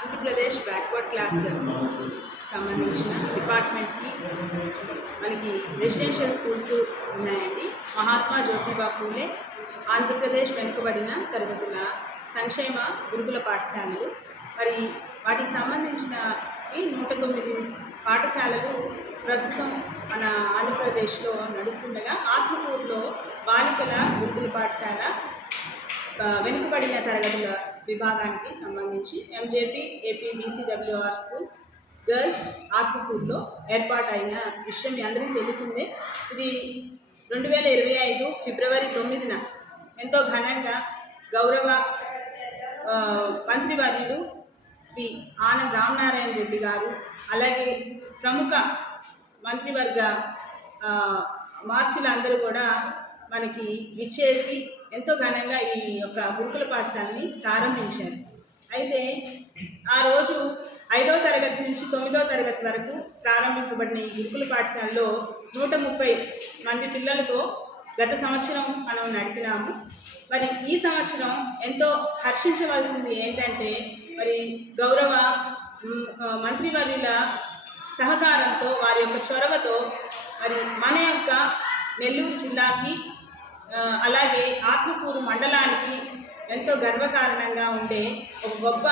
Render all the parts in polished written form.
Andhra Pradesh backward class సంబంధించిన డిపార్ట్మెంట్కి మనకి రెసిడెన్షియల్ స్కూల్స్ ఉన్నాయండి. మహాత్మా జ్యోతిబా పూలే ఆంధ్రప్రదేశ్ వెనుకబడిన తరగతుల సంక్షేమ గురుకుల పాఠశాలలు. మరి వాటికి సంబంధించిన ఈ 109 పాఠశాలలు ప్రస్తుతం మన ఆంధ్రప్రదేశ్లో నడుస్తుండగా ఆత్మకూరులో బాలికల గురుకుల పాఠశాల వెనుకబడిన తరగతుల విభాగానికి సంబంధించి ఎంజేపీ ఏపీ బీసీడబ్ల్యూఆర్ స్కూల్ గర్ల్స్ ఆత్మకూరులో ఏర్పాటైన విషయం మీ అందరికీ తెలిసిందే. ఇది 2025 ఫిబ్రవరి 9న ఎంతో ఘనంగా గౌరవ మంత్రివర్యులు శ్రీ ఆనం రామనారాయణ రెడ్డి గారు, అలాగే ప్రముఖ మంత్రివర్గ మార్చులందరూ కూడా మనకి విచ్చేసి ఎంతో ఘనంగా ఈ యొక్క గురుకుల పాఠశాలని ప్రారంభించారు. అయితే ఆ రోజు 5వ తరగతి నుంచి 9వ తరగతి వరకు ప్రారంభింపబడిన ఈ గురుకుల పాఠశాలలో 130 మంది పిల్లలతో గత సంవత్సరం మనం నడిపినాము. మరి ఈ సంవత్సరం ఎంతో హర్షించవలసింది ఏంటంటే, మరి గౌరవ మంత్రివర్యుల సహకారంతో, వారి యొక్క చొరవతో మరి మన యొక్క నెల్లూరు జిల్లాకి అలాగే ఆత్మకూరు మండలానికి ఎంతో గర్వకారణంగా ఉండే ఒక గొప్ప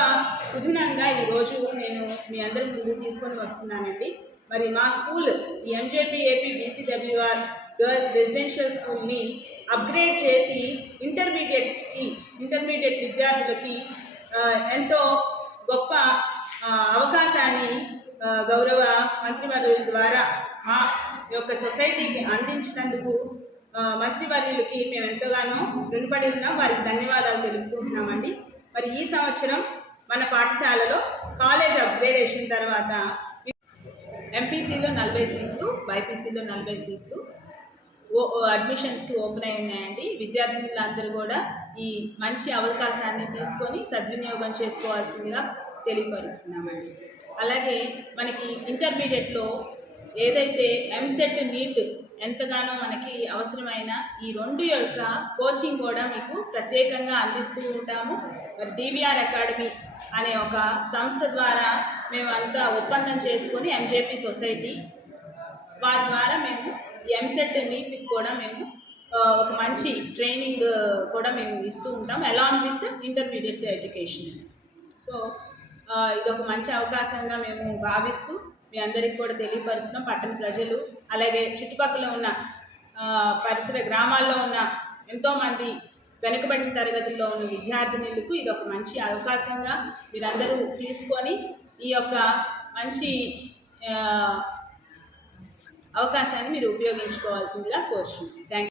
సుదినంగా ఈరోజు నేను మీ అందరి ముందు తీసుకొని వస్తున్నానండి. మరి మా స్కూల్ ఈ ఎంజేపీ ఏపీ బీసీడబ్ల్యూఆర్ గర్ల్స్ రెసిడెన్షియల్ స్కూల్ని అప్గ్రేడ్ చేసి ఇంటర్మీడియట్ విద్యార్థులకి ఎంతో గొప్ప అవకాశాన్ని గౌరవ మంత్రివర్యుల ద్వారా మా యొక్క సొసైటీకి అందించినందుకు మంత్రివర్యులకి మేము ఎంతగానో రుణపడి ఉన్నాం. వారికి ధన్యవాదాలు తెలుపుకుంటున్నామండి. మరి ఈ సంవత్సరం మన పాఠశాలలో కాలేజ్ అప్గ్రేడేషన్ తర్వాత ఎంపీసీలో 40 సీట్లు, బైపీసీలో 40 సీట్లు అడ్మిషన్స్కి ఓపెన్ అయి ఉన్నాయండి. విద్యార్థులందరూ కూడా ఈ మంచి అవకాశాన్ని తీసుకొని సద్వినియోగం చేసుకోవాల్సిందిగా తెలియపరుస్తున్నామండి. అలాగే మనకి ఇంటర్మీడియట్లో ఏదైతే ఎంసెట్ నీట్ ఎంతగానో మనకి అవసరమైన ఈ 2 యొక్క కోచింగ్ కూడా మీకు ప్రత్యేకంగా అందిస్తూ ఉంటాము. మరి డిబిఆర్ అకాడమీ అనే ఒక సంస్థ ద్వారా మేము అంతా ఒప్పందం చేసుకొని ఎంజేపీ సొసైటీ వారి ద్వారా మేము ఎంసెట్ నీట్కి కూడా మేము ఒక మంచి ట్రైనింగ్ కూడా మేము ఇస్తూ ఉంటాం along with intermediate education. So ఇది ఒక మంచి అవకాశంగా మేము భావిస్తూ మీ అందరికీ కూడా తెలియపరుస్తున్నాం. పట్టణ ప్రజలు అలాగే చుట్టుపక్కల ఉన్న పరిసర గ్రామాల్లో ఉన్న ఎంతోమంది వెనుకబడిన తరగతుల్లో ఉన్న విద్యార్థినులకు ఇది ఒక మంచి అవకాశంగా మీరందరూ తీసుకొని ఈ యొక్క మంచి అవకాశాన్ని మీరు ఉపయోగించుకోవాల్సిందిగా కోరుచున్నాను. Thank you.